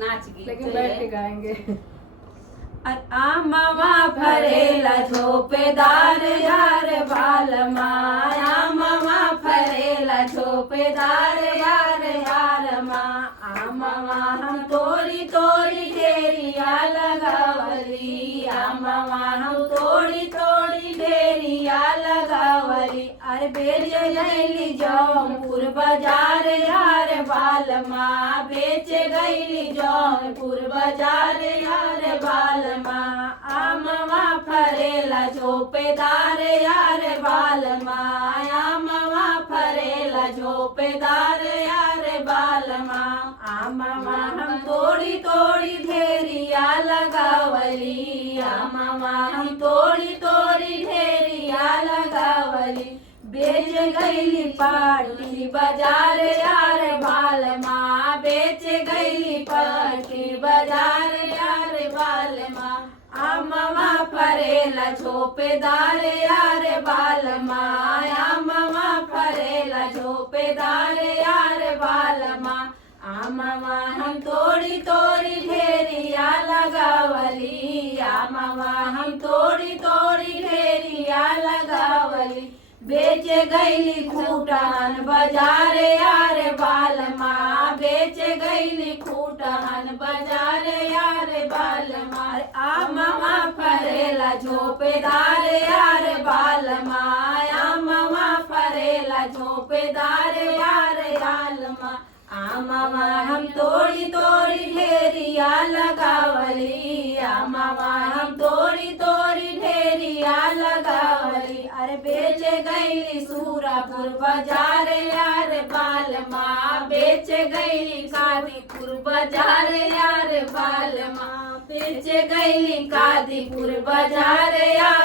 नाच गीत लेकिन बैठ के गाएंगे। आमवा फरेला झोपेदार यार बालमा, आमवा फरेला झोपेदार यार यारमा, आमवा हम तोरी तोरी ढेरिया लगावली, आमवा हम तोरी तोरी ढेरिया लगावली। अरे बेच गईली जौनपुर बाजार यार बालमा, बेच गईली जौनपुर बाजार यार बालमा, आमवा फरेला झोपेदार यार बालमा, आमवा फरेला झोपेदार यार बालमा, आमवा हम तोड़ी तोड़ी ढेरिया लगावली, आमवा हम तोड़ी तोड़ी ढेरिया लगावली। बेच गईली पाटी बाजार यार बालमा, बेच गईली पाटी बाजार यार बालमा, आमवा फरेला झोपेदार यार बालमा, आमवा फरेला झोपेदार यार बालमा, आमवा हम तोड़ी तोड़ी ढेरिया लगावली, आमवा हम तोड़ी तोड़ी ढेरिया लगावली। बेच गईली खूटहन बाजार यार बालमा, बेच गईली खूटहन बाजार यार बालमा, आमवा फरेला झोपेदार यार बालमा, आमवा फरेला झोपेदार यार बालमा, आमवा हम तोड़ी तोड़ी ढेरिया लगावली, आमवा हम तोड़ी तोड़ी ढेरिया लगावली। अरे बेच गईली सूरापुर बाजार यार बालमा, बेच गईली कादीपुर बाजार यार बालमा, बेच गईली कादीपुर बाजार यार